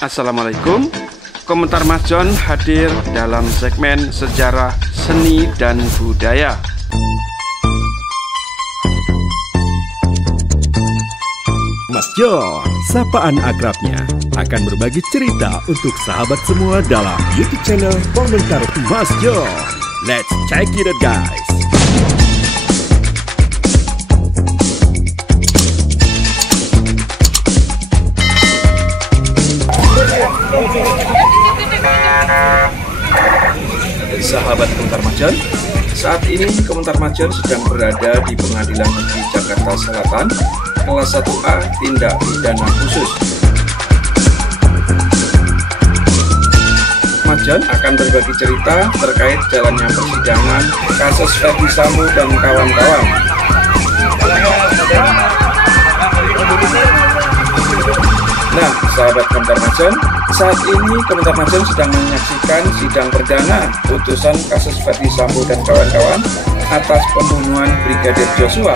Assalamualaikum. Komentar Mas John hadir dalam segmen sejarah seni dan budaya. Mas John, sapaan akrabnya, akan berbagi cerita untuk sahabat semua dalam YouTube channel Komentar Mas John. Let's check it out, guys. Sahabat Komentar Mas John, saat ini Komentar Mas John sedang berada di Pengadilan Negeri Jakarta Selatan, kelas 1A tindak pidana khusus. Mas John akan berbagi cerita terkait jalannya persidangan kasus Ferdy Sambo dan kawan-kawan. Nah, sahabat Komentar Mas John, saat ini Komentar Mas John sedang menyaksikan sidang perdana putusan kasus Ferdy Sambo dan kawan-kawan atas pembunuhan Brigadir Joshua.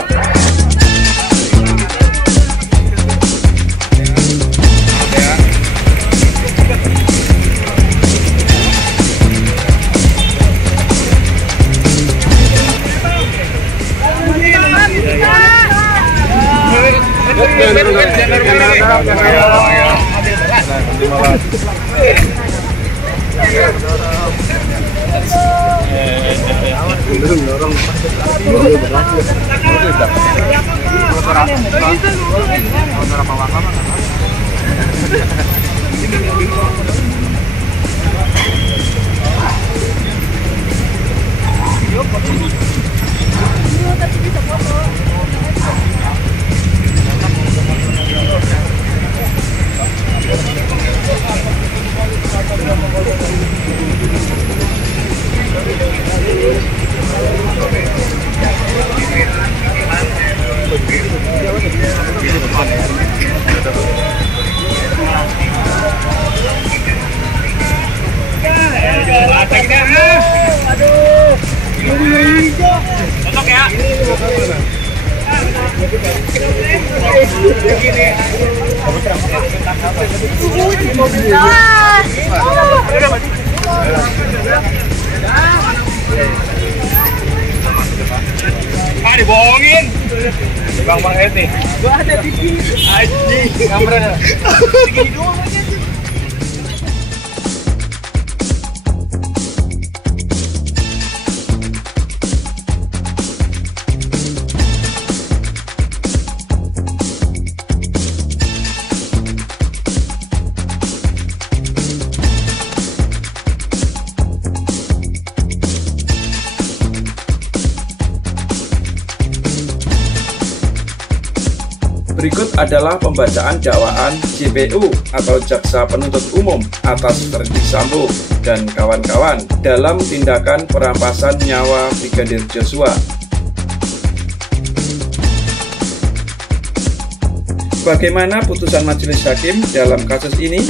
Dibohongin Bang Eti. Gua ada TV. Anjing, kameranya. Segini doang aja. Berikut adalah pembacaan dakwaan JPU atau Jaksa Penuntut Umum atas Ferdy Sambo dan kawan-kawan dalam tindakan perampasan nyawa Brigadir Joshua. Bagaimana putusan majelis hakim dalam kasus ini?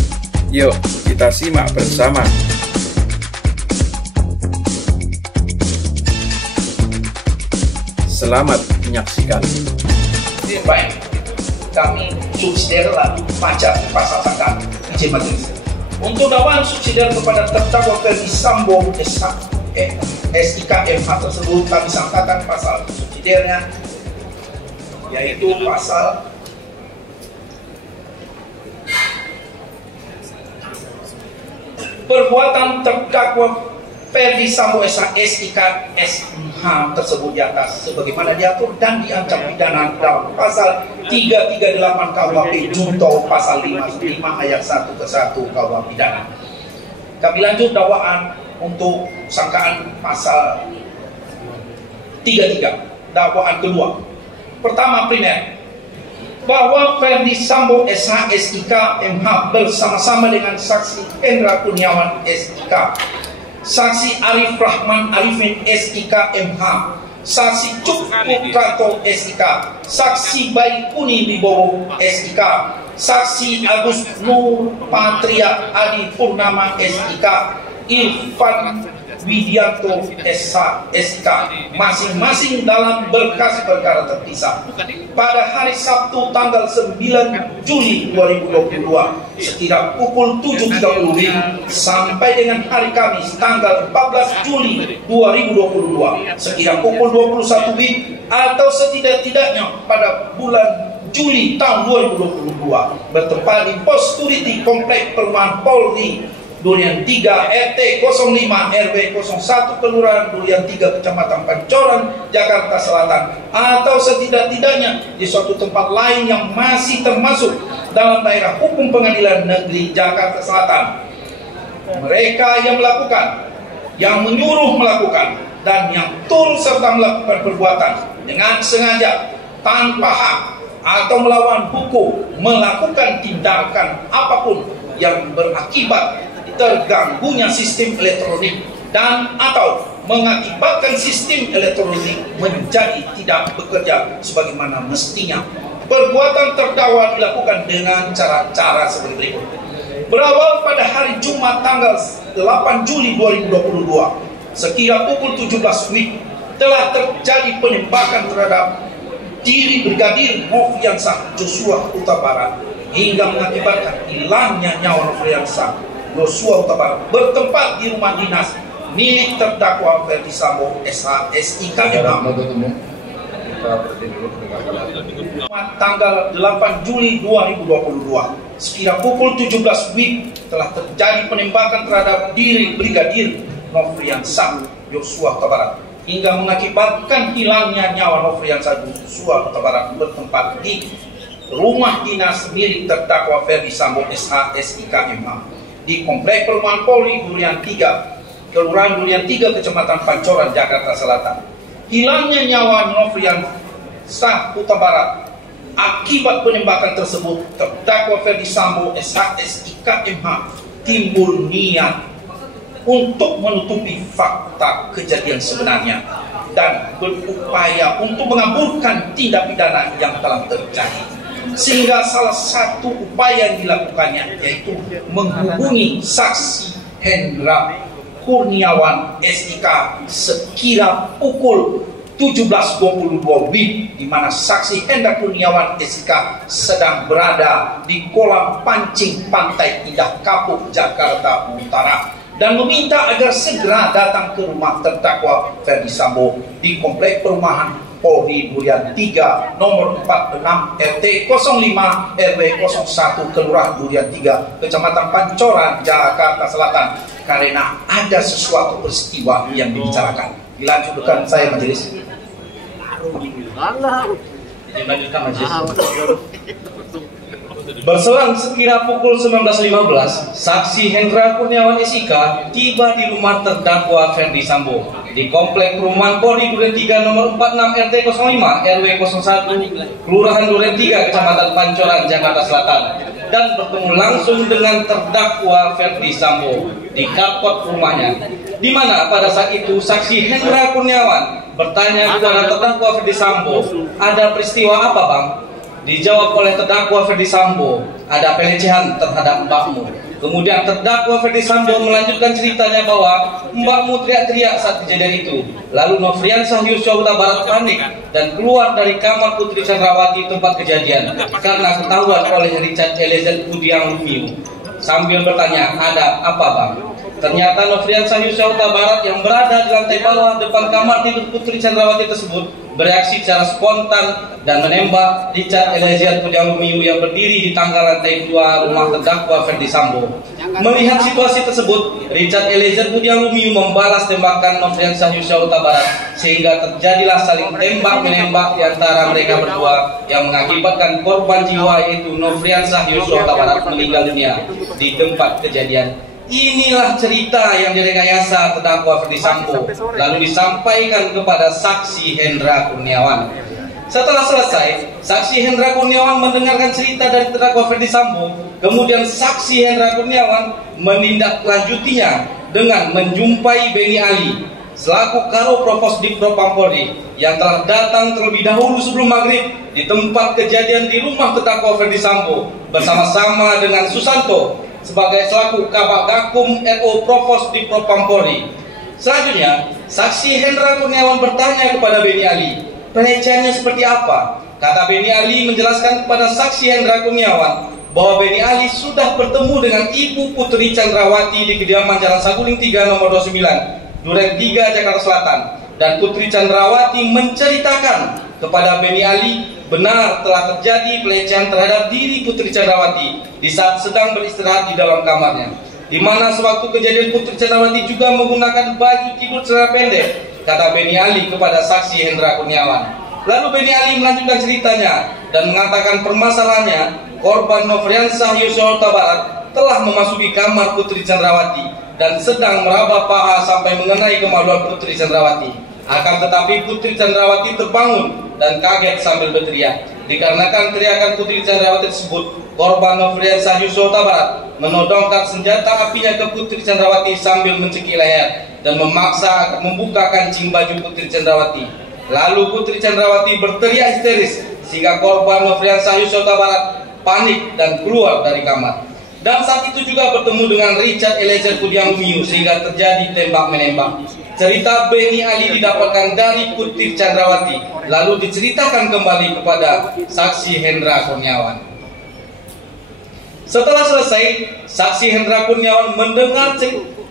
Yuk kita simak bersama. Selamat menyaksikan. Baik, kami subsidiar lalu baca pasal sangkaan izin majelis. Untuk dakwaan subsidiar kepada terdakwa Ferdy Sambo SIK MH tersebut kami sangkakan pasal subsidiarnya, yaitu pasal perbuatan terdakwa Ferdy Sambo SIK MH tersebut di atas sebagaimana diatur dan diancam pidana dalam pasal 338 KUHP junto pasal 55 ayat 1 ke 1 KUH pidana. Kami lanjut dakwaan untuk sangkaan pasal 33 dakwaan kedua. Pertama, primer bahwa Ferdy Sambo SIK MH bersama-sama dengan saksi Hendra Kurniawan SIK, saksi Arif Rahman Arifin SIK MH, saksi Cuk Putranto SIK, saksi Baikuni Wibowo SIK, saksi Agus Nur Patria Adi Purnama SIK, Irfan Widianto SK masing-masing dalam berkas perkara terpisah pada hari Sabtu tanggal 9 Juli 2022 sekira pukul 7.30 sampai dengan hari Kamis tanggal 14 Juli 2022 sekira pukul 21 atau setidak-tidaknya pada bulan Juli tahun 2022 bertempat di pos security Komplek Perumahan Polri Durian 3 RT 05 RW 01 Kelurahan Durian 3 Kecamatan Pancoran Jakarta Selatan atau setidak-tidaknya di suatu tempat lain yang masih termasuk dalam daerah hukum Pengadilan Negeri Jakarta Selatan. Mereka yang melakukan, yang menyuruh melakukan, dan yang turut serta melakukan perbuatan dengan sengaja, tanpa hak atau melawan hukum melakukan tindakan apapun yang berakibat terganggunya sistem elektronik dan atau mengakibatkan sistem elektronik menjadi tidak bekerja sebagaimana mestinya. Perbuatan terdakwa dilakukan dengan cara-cara seperti berikut. Berawal pada hari Jumat tanggal 8 Juli 2022 sekira pukul 17 WIB telah terjadi penembakan terhadap diri Brigadir Nofriansah Joshua Huta Barat hingga mengakibatkan hilangnya nyawa Nofriansah Joshua Huta Barat bertempat di rumah dinas milik terdakwa Ferdi Sambo SIK tanggal 8 Juli 2022 sekira pukul 17 WIB telah terjadi penembakan terhadap diri Brigadir Nofriansah Joshua Huta Barat hingga mengakibatkan hilangnya nyawa Nofriansah Joshua Huta Barat bertempat di rumah dinas milik terdakwa Ferdi Sambo SIK di Komplek Perumahan Polri Durian 3 Kelurahan Durian 3 Kecamatan Pancoran Jakarta Selatan. Hilangnya nyawa Nofriansah Huta Barat akibat penembakan tersebut terdakwa Ferdi Sambo SIK timbul niat untuk menutupi fakta kejadian sebenarnya dan berupaya untuk mengaburkan tindak pidana yang telah terjadi. Sehingga salah satu upaya yang dilakukannya yaitu menghubungi saksi Hendra Kurniawan SIK sekira pukul 17.22 WIB di mana saksi Hendra Kurniawan SIK sedang berada di kolam pancing Pantai Indah Kapuk Jakarta Utara dan meminta agar segera datang ke rumah terdakwa Ferdi Sambo di Komplek Perumahan Polri Durian 3 nomor 46 RT 05 RW 01 Kelurahan Durian 3 Kecamatan Pancoran Jakarta Selatan karena ada sesuatu peristiwa yang dibicarakan. Dilanjutkan saya majelis. Dilanjutkan majelis. Berselang sekira pukul 19.15, saksi Hendra Kurniawan SIK tiba di rumah terdakwa Ferdi Sambo di Komplek Perumahan Polri Durian 3 nomor 46 RT 05 RW 01 Kelurahan Durian 3 Kecamatan Pancoran Jakarta Selatan dan bertemu langsung dengan terdakwa Ferdi Sambo di karpot rumahnya, di mana pada saat itu saksi Hendra Kurniawan bertanya kepada terdakwa Ferdi Sambo, ada peristiwa apa bang? Dijawab oleh terdakwa Ferdi Sambo, ada pelecehan terhadap mbakmu. Kemudian terdakwa Ferdi Sambo melanjutkan ceritanya bahwa mbakmu teriak-teriak saat kejadian itu. Lalu Nofriansah Joshua Huta Barat panik dan keluar dari kamar Putri Chandrawati tempat kejadian karena ketahuan oleh Richard Eliezer Budiang Lumiu. Sambil bertanya, ada apa bang? Ternyata Nofriansah Joshua Huta Barat yang berada di lantai bawah depan kamar tidur Putri Chandrawati tersebut bereaksi secara spontan dan menembak Richard Eliezer Budiang Lumiu yang berdiri di tangga lantai 2 rumah terdakwa Ferdi Sambo. Melihat situasi tersebut, Richard Eliezer Budiang Lumiu membalas tembakan Nofriansah Joshua Huta Barat sehingga terjadilah saling tembak-menembak di antara mereka berdua yang mengakibatkan korban jiwa yaitu Nofriansah Joshua Huta Barat meninggal dunia di tempat kejadian. Inilah cerita yang direkayasa terdakwa Ferdi Sambo lalu disampaikan kepada saksi Hendra Kurniawan. Setelah selesai, saksi Hendra Kurniawan mendengarkan cerita dari terdakwa Ferdi Sambo. Kemudian saksi Hendra Kurniawan menindaklanjutinya dengan menjumpai Beni Ali selaku Karo Provos di Propam Polri yang telah datang terlebih dahulu sebelum maghrib di tempat kejadian di rumah terdakwa Ferdi Sambo bersama-sama dengan Susanto sebagai selaku Kabak Gakum RO Provos di Propam Polri. Selanjutnya, saksi Hendra Kurniawan bertanya kepada Beni Ali, pelecehannya seperti apa? Kata Beni Ali menjelaskan kepada saksi Hendra Kurniawan bahwa Beni Ali sudah bertemu dengan Ibu Putri Chandrawati di kediaman Jalan Saguling 3 nomor 29, Duren 3, Jakarta Selatan. Dan Putri Chandrawati menceritakan kepada Beni Ali benar telah terjadi pelecehan terhadap diri Putri Chandrawati di saat sedang beristirahat di dalam kamarnya, di mana sewaktu kejadian Putri Chandrawati juga menggunakan baju tidur celana pendek, kata Beni Ali kepada saksi Hendra Kurniawan. Lalu Beni Ali melanjutkan ceritanya dan mengatakan permasalahannya, korban Nofriansah Yosua Huta Barat telah memasuki kamar Putri Chandrawati dan sedang meraba paha sampai mengenai kemaluan Putri Chandrawati. Akan tetapi Putri Chandrawati terbangun dan kaget sambil berteriak. Dikarenakan teriakan Putri Chandrawati tersebut, korban Nofriansah Yosua Huta Barat menodongkan senjata apinya ke Putri Chandrawati sambil mencekik leher dan memaksa akan membuka kancing baju Putri Chandrawati. Lalu Putri Chandrawati berteriak histeris sehingga korban Nofriansah Yosua Huta Barat panik dan keluar dari kamar. Dan saat itu juga bertemu dengan Richard Eliezer Pudiang Lumiu sehingga terjadi tembak-menembak. Cerita Beni Ali didapatkan dari Putri Chandrawati lalu diceritakan kembali kepada saksi Hendra Kurniawan. Setelah selesai, saksi Hendra Kurniawan mendengar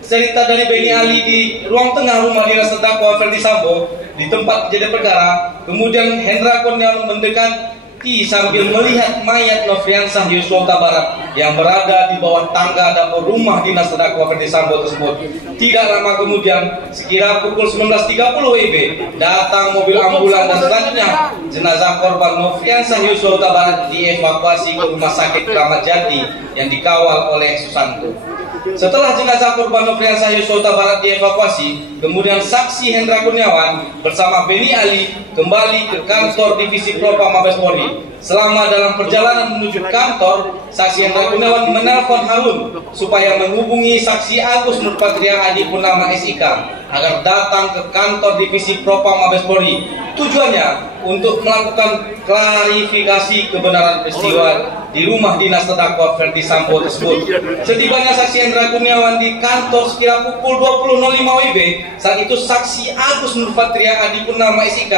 cerita dari Beni Ali di ruang tengah rumah dinas terdakwa Ferdi Sambo di tempat kejadian perkara. Kemudian Hendra Kurniawan mendekati sambil melihat mayat Nofriansah Yosua Huta Barat yang berada di bawah tangga dapur rumah dinas terdakwa Ferdi Sambo tersebut. Tidak lama kemudian, sekira pukul 19.30 WIB, datang mobil ambulan dan selanjutnya jenazah korban Nofriansah Yosua Huta Barat dievakuasi ke Rumah Sakit Kramat Jati yang dikawal oleh Susanto. Setelah jenazah korban Nofriansah Yosua Huta Barat dievakuasi, kemudian saksi Hendra Kurniawan bersama Beni Ali kembali ke kantor Divisi Propam Mabes Polri. Selama dalam perjalanan menuju kantor, saksi Hendra Kurniawan menelpon Harun supaya menghubungi saksi Agus Nurpatria Adi Purnama SIK agar datang ke kantor Divisi Propam Mabes Polri. Tujuannya untuk melakukan klarifikasi kebenaran peristiwa di rumah dinas terdakwa Ferdi Sambo tersebut. Setibanya saksi Hendra Kurniawan di kantor sekira pukul 20.05 WIB, saat itu saksi Agus Nurpatria Adi Purnama SIK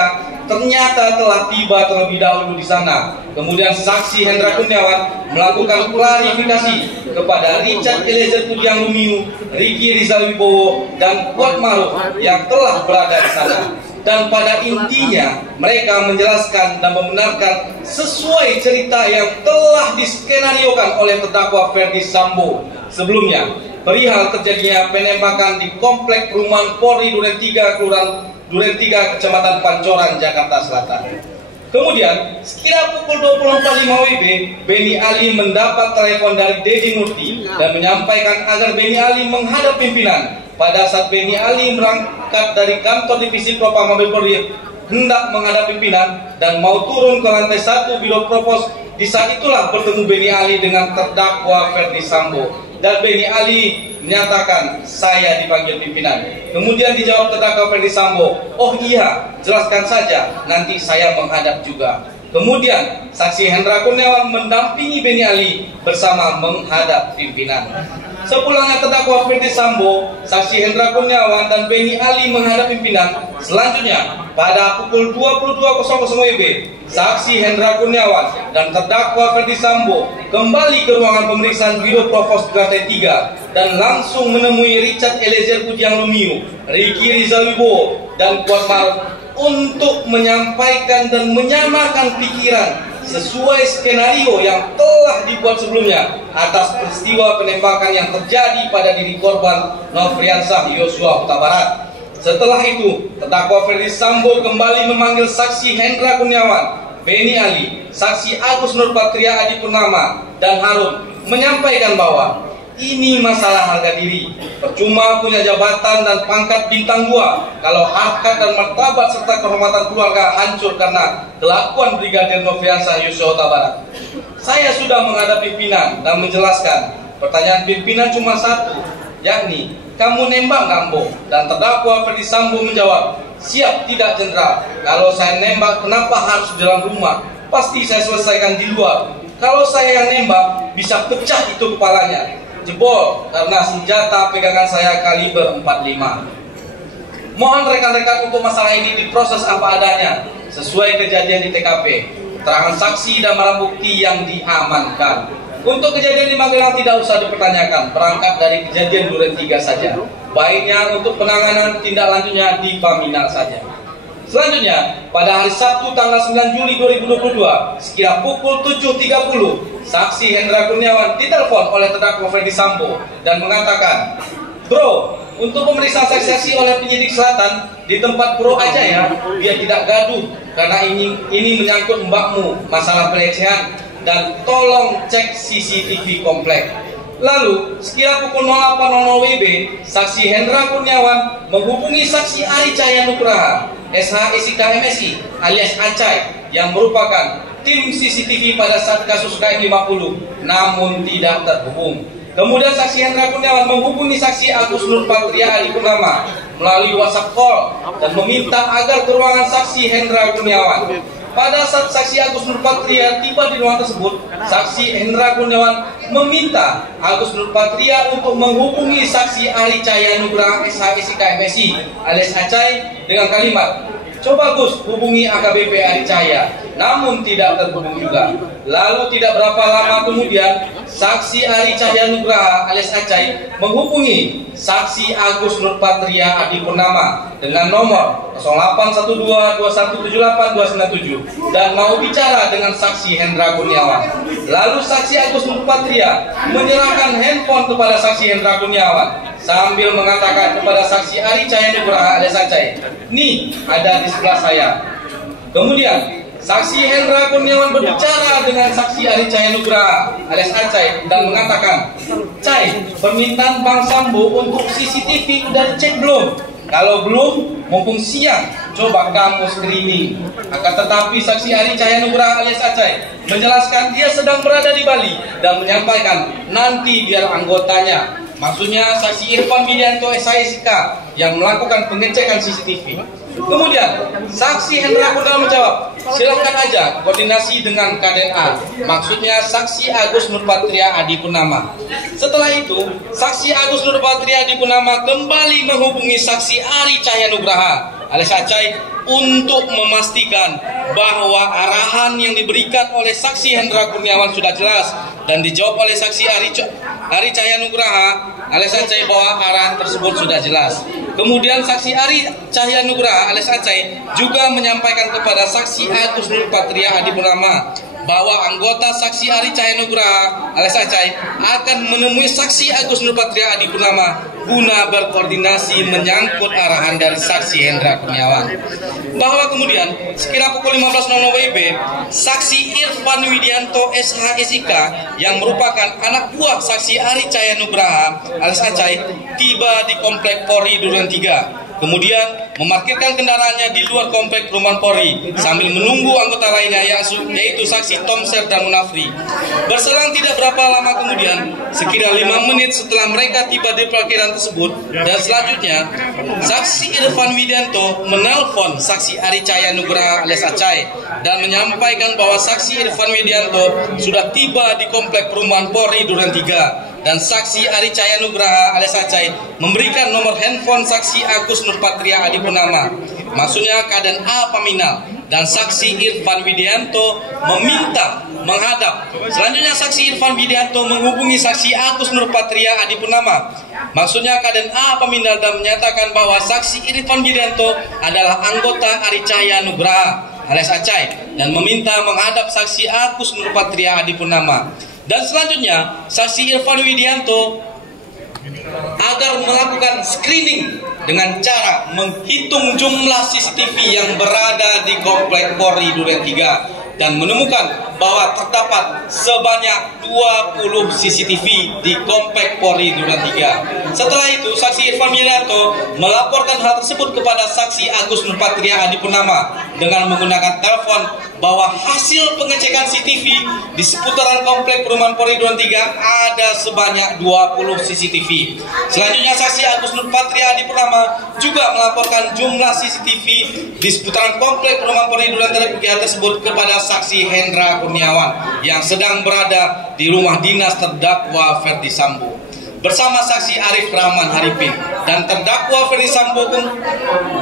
ternyata telah tiba terlebih dahulu di sana. Kemudian saksi Hendra Kurniawan melakukan klarifikasi kepada Richard Eliezer Pudiang Lumiu, Riki Rizal Wibowo, dan Kuat Maruf yang telah berada di sana. Dan pada intinya mereka menjelaskan dan membenarkan sesuai cerita yang telah diskenariokan oleh terdakwa Ferdi Sambo sebelumnya perihal terjadinya penembakan di komplek perumahan Polri Duren 3, Kelurahan Duren 3, Kecamatan Pancoran, Jakarta Selatan. Kemudian sekira pukul 24.05 WIB, Beni Ali mendapat telepon dari Dedi Murti dan menyampaikan agar Beni Ali menghadap pimpinan. Pada saat Beni Ali berangkat dari kantor Divisi Propam Mabes Polri hendak menghadap pimpinan dan mau turun ke lantai 1 Biro Propos, di saat itulah bertemu Beni Ali dengan terdakwa Ferdi Sambo. Dan Beni Ali menyatakan, saya dipanggil pimpinan. Kemudian dijawab terdakwa Ferdi Sambo, oh iya, jelaskan saja, nanti saya menghadap juga. Kemudian saksi Hendra Kurniawan mendampingi Beni Ali bersama menghadap pimpinan. Sepulangnya terdakwa Ferdi Sambo, saksi Hendra Kurniawan dan Beni Ali menghadap pimpinan. Selanjutnya pada pukul 22.00 WIB, saksi Hendra Kurniawan dan terdakwa Ferdi Sambo kembali ke ruangan pemeriksaan Biro Provos di lantai 3 dan langsung menemui Richard Eliezer Pudiang Lumiu, Riki Rizal Wibowo, dan Kuat Maruf untuk menyampaikan dan menyamakan pikiran sesuai skenario yang telah dibuat sebelumnya atas peristiwa penembakan yang terjadi pada diri korban Nofriansah Yosua Huta Barat. Setelah itu, terdakwa Ferdi Sambo kembali memanggil saksi Hendra Kurniawan, Beni Ali, saksi Agus Nurpatria Adi Purnama, dan Harun menyampaikan bahwa ini masalah harga diri. Percuma punya jabatan dan pangkat bintang 2 kalau harkat dan martabat serta kehormatan keluarga hancur karena kelakuan Brigadir Nofriansah Yosua Huta Barat. Saya sudah menghadap pimpinan dan menjelaskan. Pertanyaan pimpinan cuma satu, yakni kamu nembak nggak, Mbo? Dan terdakwa Ferdi Sambo menjawab, siap tidak jenderal. Kalau saya nembak kenapa harus di dalam rumah? Pasti saya selesaikan di luar. Kalau saya yang nembak bisa pecah itu kepalanya. Jebol karena senjata pegangan saya kaliber 45. Mohon rekan-rekan untuk masalah ini diproses apa adanya sesuai kejadian di TKP, keterangan saksi dan barang bukti yang diamankan. Untuk kejadian di Magelang tidak usah dipertanyakan, berangkat dari kejadian Duren 3 saja. Baiknya untuk penanganan tindak lanjutnya di Paminal saja. Selanjutnya, pada hari Sabtu tanggal 9 Juli 2022, sekira pukul 7.30, saksi Hendra Kurniawan ditelepon oleh terdakwa Ferdi Sambo dan mengatakan, "Bro, untuk pemeriksaan saksi oleh penyidik selatan di tempat bro aja ya, biar tidak gaduh karena ini menyangkut mbakmu masalah pelecehan dan tolong cek CCTV komplek." Lalu, sekira pukul 08.00 WIB, saksi Hendra Kurniawan menghubungi saksi Ari Cahaya Nugraha, SH/SIK MSI alias Acai, yang merupakan tim CCTV pada saat kasus KM50, namun tidak terhubung. Kemudian saksi Hendra Kurniawan menghubungi saksi Agus Nurpatria Adipurnama melalui WhatsApp call dan meminta agar ke ruangan saksi Hendra Kurniawan. Pada saat saksi Agus Nurpatria tiba di ruangan tersebut, saksi Hendra Kurniawan meminta Agus Nurpatria untuk menghubungi saksi Ari Cahaya Nugraha SH/SIK MSI alias Acai dengan kalimat, "Coba Gus hubungi AKBP Ari Cahaya," namun tidak terhubung juga. Lalu tidak berapa lama kemudian, saksi Ari Cahaya Nugraha alias Acai menghubungi saksi Agus Nurpatria Adipurnama dengan nomor 081221782997 dan mau bicara dengan saksi Hendra Kurniawan. Lalu saksi Agus Nurpatria menyerahkan handphone kepada saksi Hendra Kurniawan sambil mengatakan kepada saksi Ari Cahaya Nugraha alias Acai, "Nih, ada di sebelah saya." Kemudian saksi Hendra Kurniawan berbicara dengan saksi Ari Cahaya Nugraha alias Acai dan mengatakan, "Cai, permintaan Bang Sambo untuk CCTV udah dicek belum? Kalau belum, mumpung siang, coba kamu screening." Akan tetapi saksi Ari Cahaya Nugraha alias Acai menjelaskan dia sedang berada di Bali dan menyampaikan nanti biar anggotanya, maksudnya saksi Irfan Widianto SH/SIK yang melakukan pengecekan CCTV. Kemudian saksi Hendra Kurniawan menjawab, "Silakan aja koordinasi dengan KDNA," maksudnya saksi Agus Nurpatria Adipurnama. Setelah itu, saksi Agus Nurpatria Adipurnama kembali menghubungi saksi Ari Cahaya Nugraha alias Acai untuk memastikan bahwa arahan yang diberikan oleh saksi Hendra Kurniawan sudah jelas dan dijawab oleh saksi Ari Cahaya Nugraha alias Acai bahwa arahan tersebut sudah jelas. Kemudian saksi Ari Cahaya Nugraha alias Acai juga menyampaikan kepada saksi Agus Nurpatria Adipurnama bahwa anggota saksi Ari Cahaya Nugraha alias Acai akan menemui saksi Agus Nurpatria Adipurnama guna berkoordinasi menyangkut arahan dari saksi Hendra Kurniawan. Bahwa kemudian sekira pukul 15.00 WIB, saksi Irfan Widianto SH/SIK yang merupakan anak buah saksi Ari Cahaya Nugraha alias Acai tiba di komplek Polri Duren 3. Kemudian memarkirkan kendaraannya di luar komplek perumahan Polri sambil menunggu anggota lainnya yaitu saksi Tomser dan Munafri. Berselang tidak berapa lama kemudian, sekira 5 menit setelah mereka tiba di parkiran tersebut, dan selanjutnya saksi Irfan Widianto menelpon saksi Ari Cahaya Nugraha alias Acai dan menyampaikan bahwa saksi Irfan Widianto sudah tiba di komplek perumahan Polri Duren 3. Dan saksi Ari Cahaya Nugraha alias Acai memberikan nomor handphone saksi Agus Nurpatria Adipurnama, maksudnya KDNA Paminal, dan saksi Irfan Widianto meminta menghadap. Selanjutnya saksi Irfan Widianto menghubungi saksi Agus Nurpatria Adipurnama, maksudnya KDNA Paminal, dan menyatakan bahwa saksi Irfan Widianto adalah anggota Ari Cahaya Nugraha alias Acai dan meminta menghadap saksi Agus Nurpatria Adipurnama. Dan selanjutnya, saksi Irfan Widianto agar melakukan screening dengan cara menghitung jumlah CCTV yang berada di komplek Polri Duren 3 dan menemukan bahwa terdapat sebanyak 20 CCTV di komplek Polri Duren 3. Setelah itu, saksi Irfan Widianto melaporkan hal tersebut kepada saksi Agus Nurpatria Adipurnama dengan menggunakan telepon bahwa hasil pengecekan CCTV di seputaran komplek perumahan Polri Duren 3 ada sebanyak 20 CCTV. Selanjutnya, saksi Agus Nurpatria Adipurnama juga melaporkan jumlah CCTV di seputaran komplek perumahan Polri Duren 3 tersebut kepada saksi Hendra Kurniawan yang sedang berada di rumah dinas terdakwa Ferdi Sambo. bersama saksi Arif Rahman Haripin dan terdakwa Ferdi Sambo.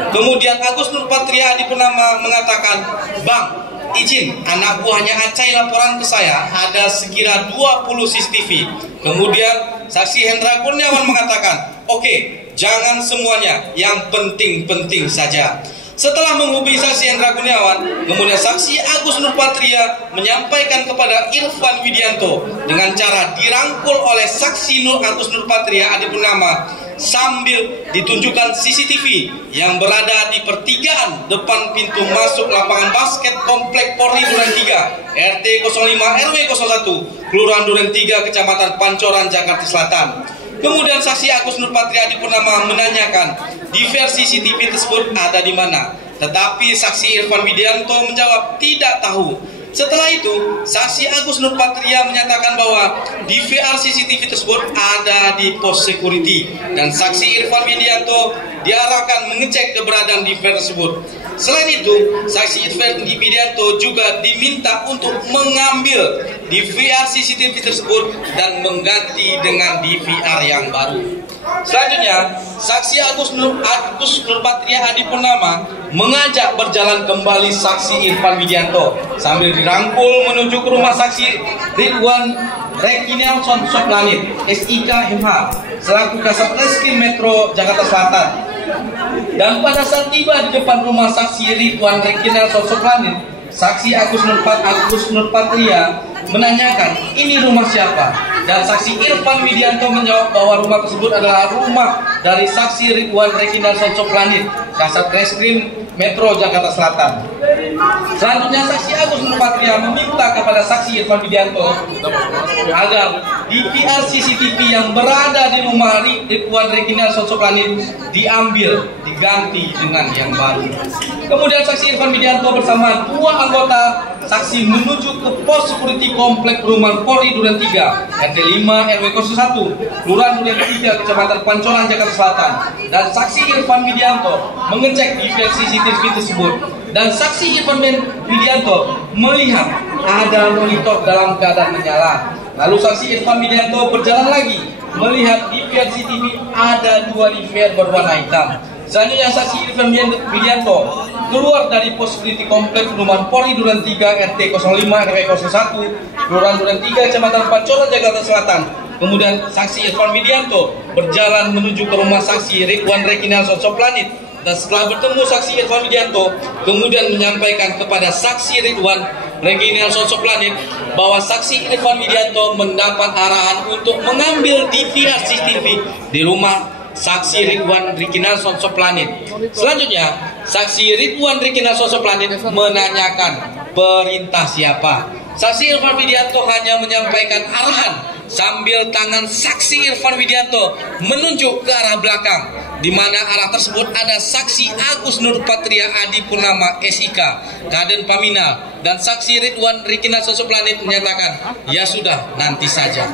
Kemudian Agus Nurpatria Adipurnama mengatakan, "Bang, izin, anak buahnya Acai laporan ke saya ada sekira 20 CCTV. Kemudian saksi Hendra Kurniawan mengatakan, "Oke, jangan semuanya, yang penting-penting saja." Setelah menghubungi saksi Hendra Kurniawan, kemudian saksi Agus Nurpatria menyampaikan kepada Irfan Widianto dengan cara dirangkul oleh saksi Agus Nurpatria Adipurnama sambil ditunjukkan CCTV yang berada di pertigaan depan pintu masuk lapangan basket Komplek Polri Duren 3, RT 05 RW 01, Kelurahan Duren 3, Kecamatan Pancoran, Jakarta Selatan. Kemudian saksi Agus Nurpatria Adipurnama menanyakan diversi CCTV tersebut ada di mana. Tetapi saksi Irfan Widianto menjawab tidak tahu. Setelah itu, saksi Agus Nurpatria menyatakan bahwa DVR CCTV tersebut ada di pos security dan saksi Irfan Widianto diarahkan mengecek keberadaan DVR tersebut. Selain itu, saksi Irfan Widianto juga diminta untuk mengambil DVR CCTV tersebut dan mengganti dengan DVR yang baru. Selanjutnya, saksi Agus Nurpatria Adipurnama mengajak berjalan kembali saksi Irfan Widianto sambil dirangkul menuju ke rumah saksi Ridwan Rekinelson Soplanit, SIK MH, selaku Kasat Reskrim Metro Jakarta Selatan. Dan pada saat tiba di depan rumah saksi Ridwan Rekinelson Soplanit, saksi Agus Nurpatria menanyakan, "Ini rumah siapa?" Dan saksi Irfan Widianto menjawab bahwa rumah tersebut adalah rumah dari saksi Ridwan Rekinelson Soplanit, Kasat Reskrim Metro Jakarta Selatan. Selanjutnya saksi Agus Nurpatria meminta kepada saksi Irfan Widianto agar DVR CCTV yang berada di rumah Ridwan Rekinelson Soplanit diambil, diganti dengan yang baru. Kemudian saksi Irfan Widianto bersama dua anggota saksi menuju ke pos security Komplek Perumahan Polri Duren 3, RT 5 RW 01, Kelurahan Duren 3, Kecamatan Pancoran, Jakarta Selatan. Dan saksi Irfan Widianto mengecek DVR CCTV tersebut. Dan saksi Irfan Widianto melihat ada monitor dalam keadaan menyala. Lalu saksi Irfan Widianto berjalan lagi melihat DVR CCTV ada 2 DVR berwarna hitam. Selanjutnya saksi Irfan Widianto keluar dari pos security Komplek Perumahan Polri Duren 3, RT 05 RW 01, Kelurahan Duren 3, Kecamatan Pancoran, Jakarta Selatan. Kemudian saksi Irfan Widianto berjalan menuju ke rumah saksi Ridwan Rekinelson Soplanit. Dan setelah bertemu saksi Irfan Widianto, kemudian menyampaikan kepada saksi Ridwan Rekinelson Soplanit bahwa saksi Irfan Widianto mendapat arahan untuk mengambil DVR CCTV di rumah saksi Ridwan Rekinelson Soplanit. Selanjutnya, saksi Ridwan Rekinelson Soplanit menanyakan perintah siapa. Saksi Irfan Widianto hanya menyampaikan arahan sambil tangan saksi Irfan Widianto menunjuk ke arah belakang, di mana arah tersebut ada saksi Agus Nurpatria Adipurnama SIK, Kaden Paminal, dan saksi Ridwan Rekinelson Soplanit menyatakan, "Ya sudah, nanti saja."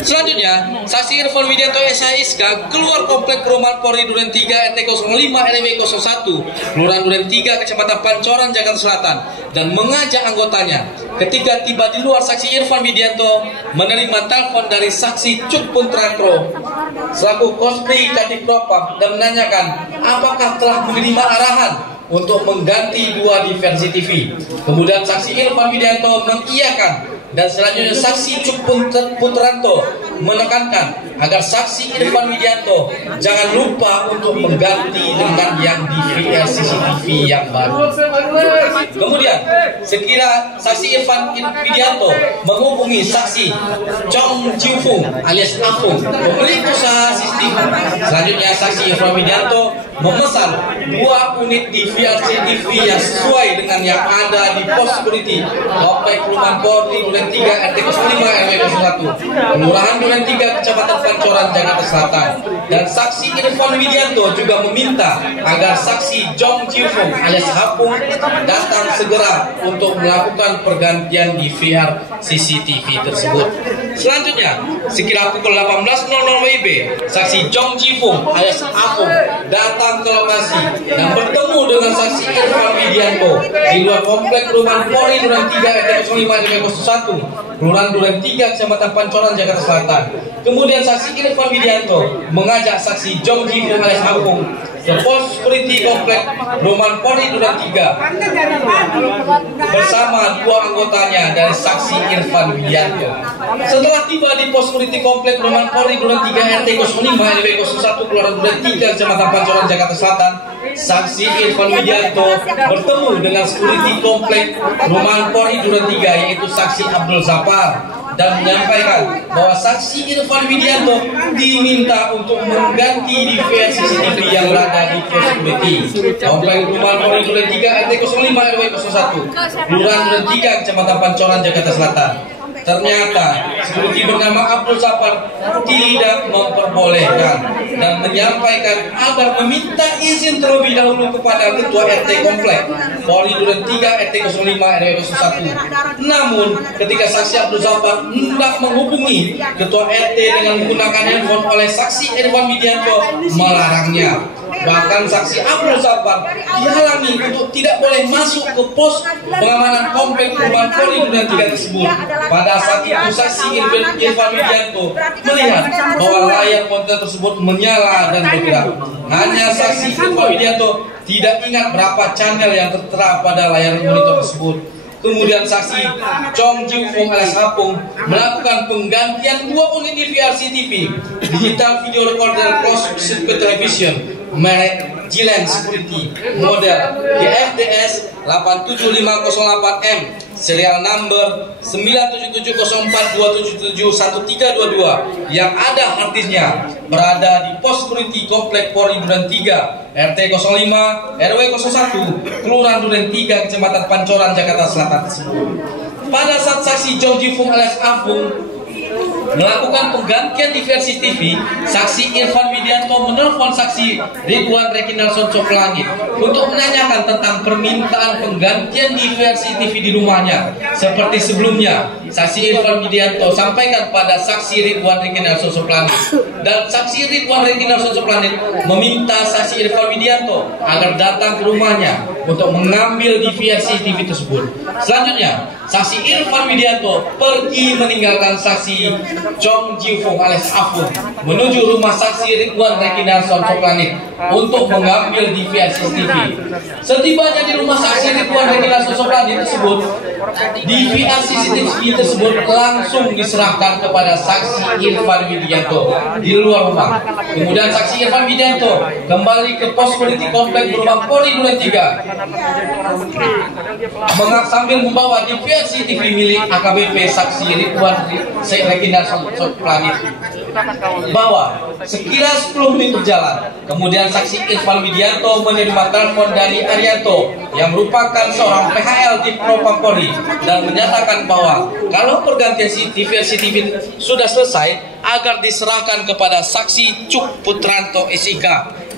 Selanjutnya, saksi Irfan Widianto SIK keluar Komplek Perumahan Polri Duren 3, RT 05 RW 01, Kelurahan Duren 3, Kecamatan Pancoran, Jakarta Selatan, dan mengajak anggotanya. Ketika tiba di luar, saksi Irfan Widianto menerima telepon dari saksi Cuk Puntratro selaku Kospri Kadif Propam dan menanyakan apakah telah menerima arahan untuk mengganti 2 DVR CCTV. Kemudian saksi Irfan Widianto mengiyakan. Dan selanjutnya saksi Cuk Putranto menekankan agar saksi Irfan Widianto jangan lupa untuk mengganti dengan yang DVR CCTV yang baru. Kemudian sekira saksi Irfan Widianto menghubungi saksi Chong Jiufung alias Afung, pemilik usaha CCTV. Selanjutnya saksi Irfan Widianto memesan 2 unit DVR CCTV yang sesuai dengan yang ada di pos security Komplek Perumahan Polri Duren 3, RT 05 RW 01, Kelurahan Duren 3, Kecamatan Pancoran, Jakarta Selatan. Dan saksi Irfan Widianto juga meminta agar saksi Jong Jiufung alias Hapung datang segera untuk melakukan pergantian DVR CCTV tersebut. Selanjutnya, sekira pukul 18.00 WIB, saksi Jong Jiufung alias Apung datang ke lokasi dan bertemu dengan saksi Irfan Widianto di luar Komplek Perumahan Polri Duren 3, RT 05 RW 01, Kelurahan Duren 3, Kecamatan Pancoran, Jakarta Selatan. Kemudian saksi Irfan Widianto mengajak saksi Jong Ji Fung alias Apung ke pos security komplek Perumahan Polri Duren 3 bersama dua anggotanya dari saksi Irfan Widianto. Setelah tiba di pos security komplek Perumahan Polri Duren 3 RT 05 RW 01 Kelurahan Duren 3, Kecamatan Pancoran, Jakarta Selatan, saksi Irfan Widianto bertemu dengan security komplek Perumahan Polri Duren 3 yaitu saksi Abdul Zafar dan menyampaikan bahwa saksi Irfan Widianto diminta untuk mengganti DVR CCTV yang berada di pos security komplek Perumahan Polri Duren 3 RT 05 RW 01 Kelurahan Duren 3, Kecamatan Pancoran, Jakarta Selatan. Ternyata security bernama Abdul Zafar tidak memperbolehkan dan menyampaikan agar meminta izin terlebih dahulu kepada ketua RT komplek Polri Duren 3 RT 05 RW 01. Namun ketika saksi Abdul Zafar hendak menghubungi ketua RT dengan menggunakan handphone oleh saksi Irfan Widianto melarangnya. Bahkan saksi Abdul Zafar dihalangi untuk tidak boleh masuk ke pos pengamanan komplek Perumahan Polri Duren 3 tersebut. Pada saat itu saksi Irfan Widianto melihat bahwa layar monitor tersebut menyala dan bergerak. Hanya saksi Irfan Widianto tidak ingat berapa channel yang tertera pada layar monitor tersebut. Kemudian saksi Chong Ji Fung alias Apung melakukan penggantian 2 unit DVR CCTV digital video recorder closed circuit television merek Jilen Security model GFDS 87508M serial number 9770427711322 yang ada harddisknya berada di pos security komplek Polri Duren 3 RT 05 RW 01 Kelurahan Duren 3 Kecamatan Pancoran, Jakarta Selatan tersebut. Pada saat saksi Jong Ji Fung alias Apung melakukan penggantian DVR CCTV, saksi Irfan Widianto menelpon saksi Ridwan Rekinalson Soplangit untuk menanyakan tentang permintaan penggantian DVR CCTV di rumahnya. Seperti sebelumnya, saksi Irfan Widianto sampaikan pada saksi Ridwan Rekinalson Soplangit dan saksi Ridwan Rekinalson Soplangit meminta saksi Irfan Widianto agar datang ke rumahnya untuk mengambil DVR CCTV tersebut. Selanjutnya, saksi Irfan Widianto pergi meninggalkan saksi Chong Ji Fung alias Apung menuju rumah saksi Ridwan Rekinalson Soplangit untuk mengambil DVR CCTV. Setibanya di rumah saksi Ridwan Rekinalson Soplangit tersebut, DVR CCTV tersebut langsung diserahkan kepada saksi Irfan Widianto di luar rumah. Kemudian saksi Irfan Widianto kembali ke pos security komplek Perumahan Polri Duren 3 sambil membawa DVR CCTV milik AKBP saksi Ridwan Rekinalson Soplangit. Bahwa sekira 10 menit berjalan, kemudian saksi Irfan Widianto menerima telepon dari Arianto yang merupakan seorang PHL di Propam Polri dan menyatakan bahwa kalau pergantian DVR CCTV sudah selesai agar diserahkan kepada saksi Cuk Putranto SIK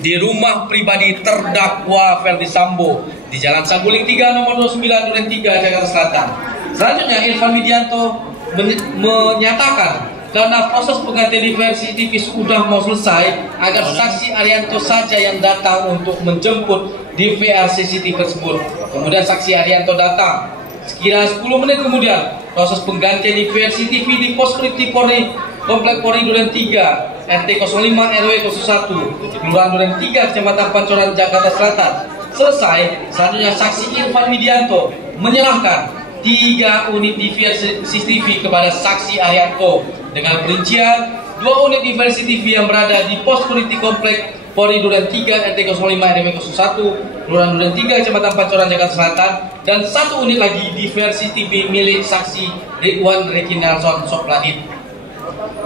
di rumah pribadi terdakwa Ferdi Sambo di Jalan Saguling 3 nomor 29 Duren 3 Jakarta Selatan. Selanjutnya Irfan Widianto menyatakan karena proses penggantian DVR CCTV sudah mau selesai agar saksi Arianto saja yang datang untuk menjemput DVR CCTV tersebut. Kemudian saksi Arianto datang. Sekira 10 menit kemudian proses penggantian DVR CCTV di pos security Polri komplek Polri Duren 3 RT 05 RW 01 Kelurahan Duren 3 Kecamatan Pancoran, Jakarta Selatan selesai. Selanjutnya saksi Irfan Widianto menyerahkan 3 unit DVR CCTV kepada saksi Arianto dengan perincian 2 unit DVR CCTV yang berada di pos security komplek Polri Duren 3 RT 05 RW 01 Kelurahan Duren 3 Kecamatan Pancoran, Jakarta Selatan dan 1 unit lagi DVR CCTV milik saksi Ridwan Rekinalson Soplangit.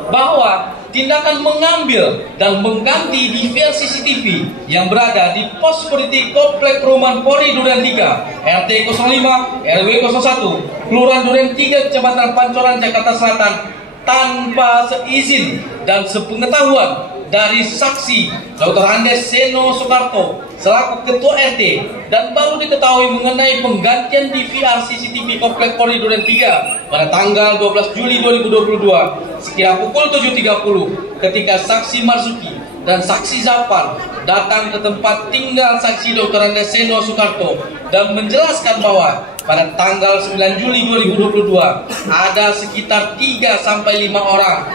Bahwa tindakan mengambil dan mengganti DVR CCTV yang berada di pos security komplek Perumahan Polri Duren 3 RT 05 RW 01 Kelurahan Duren 3 Kecamatan Pancoran, Jakarta Selatan tanpa seizin dan sepengetahuan dari saksi Dr. Andes Seno Soekarto selaku Ketua RT dan baru diketahui mengenai penggantian DVR CCTV komplek Polri Duren 3 pada tanggal 12 Juli 2022 sekira pukul 7.30 ketika saksi Marzuki dan saksi Zafar datang ke tempat tinggal saksi Dr. Andes Seno Soekarto dan menjelaskan bahwa pada tanggal 9 Juli 2022 ada sekitar 3-5 orang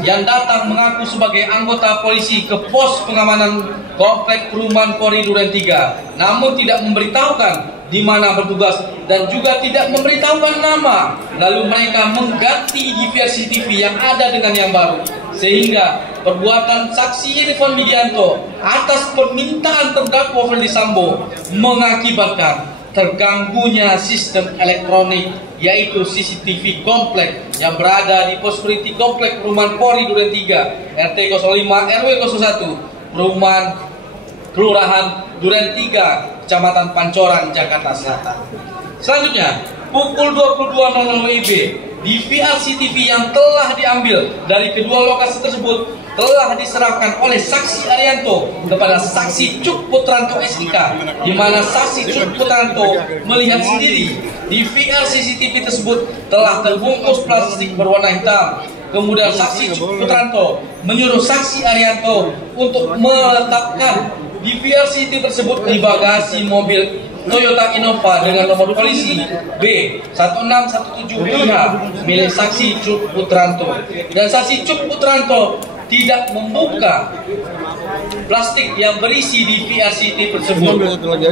yang datang mengaku sebagai anggota polisi ke pos pengamanan komplek perumahan Polri Duren 3, namun tidak memberitahukan di mana bertugas dan juga tidak memberitahukan nama. Lalu mereka mengganti DVR CCTV yang ada dengan yang baru, sehingga perbuatan saksi Irfan Widianto atas permintaan terdakwa Ferdy Sambo mengakibatkan terganggunya sistem elektronik, yaitu CCTV komplek yang berada di pos security komplek perumahan Polri Duren 3 RT 05 RW 01 perumahan Kelurahan Duren 3 Kecamatan Pancoran, Jakarta Selatan. Selanjutnya, pukul 22.00 WIB, DVR CCTV yang telah diambil dari kedua lokasi tersebut telah diserahkan oleh saksi Arianto kepada saksi Cuk Putranto SIK, di mana saksi Cuk Putranto melihat sendiri DVR CCTV tersebut telah terbungkus plastik berwarna hitam. Kemudian saksi Cuk Putranto menyuruh saksi Arianto untuk meletakkan DVR CCTV tersebut di bagasi mobil Toyota Innova dengan nomor polisi B1617IH milik saksi Cuk Putranto. Dan saksi Cuk Putranto tidak membuka plastik yang berisi DVR CCTV tersebut,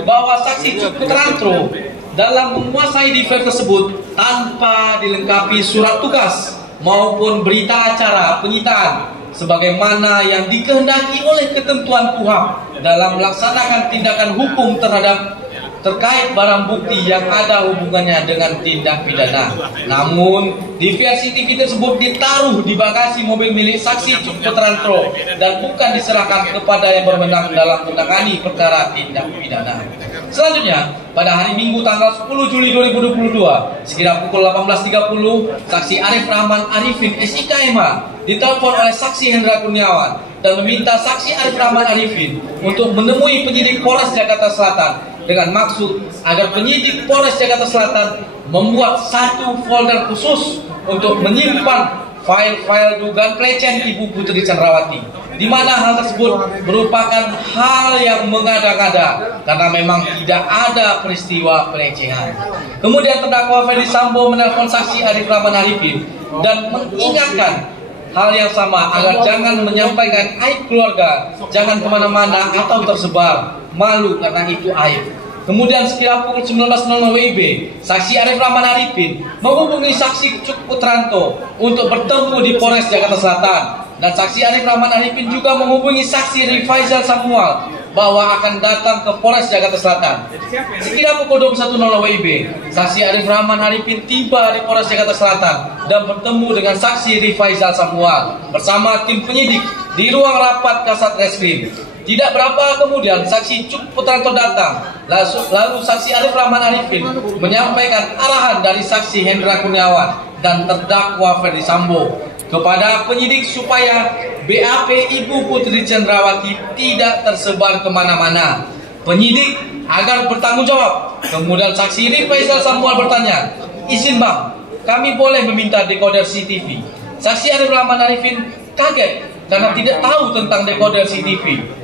bahwa saksi Cuk Putranto dalam menguasai DVR tersebut tanpa dilengkapi surat tugas maupun berita acara penyitaan sebagaimana yang dikehendaki oleh ketentuan KUHP dalam melaksanakan tindakan hukum terkait barang bukti yang ada hubungannya dengan tindak pidana. Namun, DVR CCTV tersebut ditaruh di bagasi mobil milik saksi Cuk Putranto dan bukan diserahkan kepada yang berwenang dalam menangani perkara tindak pidana. Selanjutnya, pada hari Minggu tanggal 10 Juli 2022, sekira pukul 18.30, saksi Arif Rahman Arifin SIKMA ditelepon oleh saksi Hendra Kurniawan dan meminta saksi Arif Rahman Arifin untuk menemui penyidik Polres Jakarta Selatan dengan maksud agar penyidik Polres Jakarta Selatan membuat satu folder khusus untuk menyimpan file-file dugaan pelecehan Ibu Putri Chandrawati, di mana hal tersebut merupakan hal yang mengada-ngada karena memang tidak ada peristiwa pelecehan. Kemudian terdakwa Ferdy Sambo menelpon saksi Arif Rahman Arifin dan mengingatkan hal yang sama agar jangan menyampaikan aib keluarga, jangan kemana-mana atau tersebar, malu karena itu aib. Kemudian sekira pukul 19.00 WIB, saksi Arif Rahman Arifin menghubungi saksi Cuk Putranto untuk bertemu di Polres Jakarta Selatan, dan saksi Arif Rahman Arifin juga menghubungi saksi Rifaizal Samuel bahwa akan datang ke Polres Jakarta Selatan. Sekira pukul 21.00 WIB, saksi Arif Rahman Arifin tiba di Polres Jakarta Selatan dan bertemu dengan saksi Rifaizal Samuel bersama tim penyidik di ruang rapat Kasat Reskrim. Tidak berapa kemudian saksi Cuk Putranto datang, lalu saksi Arif Rahman Arifin menyampaikan arahan dari saksi Hendra Kurniawan dan terdakwa Ferdy Sambo kepada penyidik supaya BAP Ibu Putri Chandrawati tidak tersebar kemana-mana. Penyidik agar bertanggung jawab. Kemudian saksi Rifaizal Samuel bertanya, "Izin bang, kami boleh meminta dekoder CCTV?" Saksi Arif Rahman Arifin kaget karena tidak tahu tentang dekoder CCTV.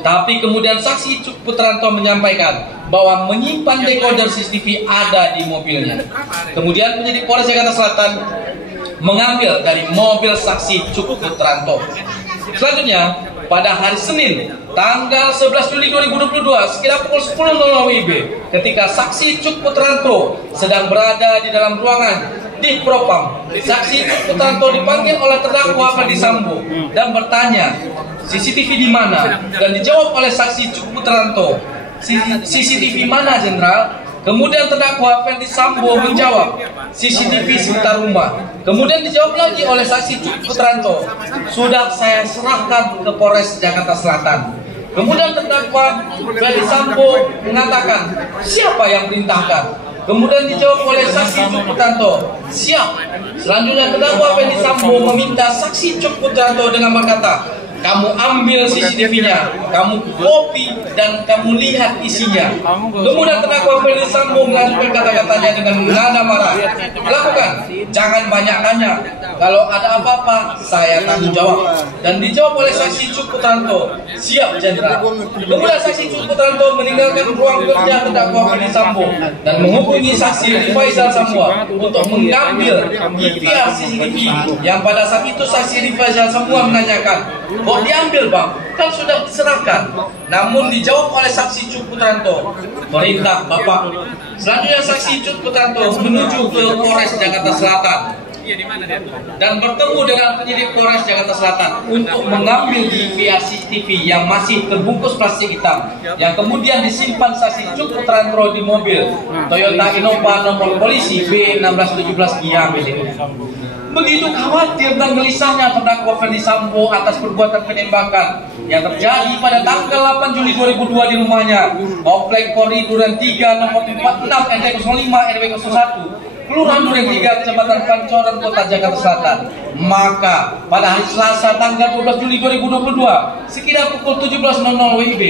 Tapi kemudian saksi Cuk Putranto menyampaikan bahwa menyimpan dekoder CCTV ada di mobilnya. Kemudian penyidik Polres Jakarta Selatan mengambil dari mobil saksi Cuk Putranto. Selanjutnya, pada hari Senin, tanggal 11 Juli 2022, sekira pukul 10.00 WIB, ketika saksi Cuk Putranto sedang berada di dalam ruangan di Propam, saksi Cuk Putranto dipanggil oleh terdakwa Ferdy Sambo dan bertanya, "CCTV di mana?" Dan dijawab oleh saksi Cuk Putranto, "CCTV mana, Jenderal?" Kemudian terdakwa Ferdy Sambo menjawab, "CCTV sekitar rumah." Kemudian dijawab lagi oleh saksi Cuk Putranto, "Sudah saya serahkan ke Polres Jakarta Selatan." Kemudian terdakwa Ferdy Sambo mengatakan, "Siapa yang perintahkan?" Kemudian dijawab oleh saksi Cuk Putranto, "Siap." Selanjutnya terdakwa Ferdy Sambo meminta saksi Cuk Putranto dengan berkata, "Kamu ambil CCTV-nya, kamu copy dan kamu lihat isinya." Kemudian terdakwa Ferdy Sambo melanjutkan kata-katanya dengan nada marah, "Lakukan, jangan banyak tanya. Kalau ada apa-apa, saya tanggung jawab. Dan dijawab oleh saksi Cuk Putranto, siap Jenderal. Kemudian saksi Cuk Putranto meninggalkan ruang kerja terdakwa Ferdi Sambo dan menghubungi saksi Rifaizal Samua untuk mengambil DVR CCTV yang pada saat itu saksi Rifaizal Samua menanyakan, kok diambil bang? Kan sudah diserahkan. Namun dijawab oleh saksi Cuk Putranto, perintah Bapak. Selanjutnya saksi Cuk Putranto menuju ke Polres Jakarta Selatan dan bertemu dengan penyidik Polres Jakarta Selatan untuk mengambil DVR CCTV yang masih terbungkus plastik hitam yang kemudian disimpan saksi Cuk Putranto di mobil Toyota Innova nomor polisi B1617GH miliknya. Begitu khawatir dan gelisahnya terdakwa Ferdi Sambo atas perbuatan penembakan yang terjadi pada tanggal 8 Juli 2002 di rumahnya, Komplek Polri Duren 3 nomor 46 RT05 RW 01, Kelurahan Duren 3, Kecamatan Pancoran, Kota Jakarta Selatan. Maka pada hari Selasa tanggal 12 Juli 2022 sekitar pukul 17.00 WIB,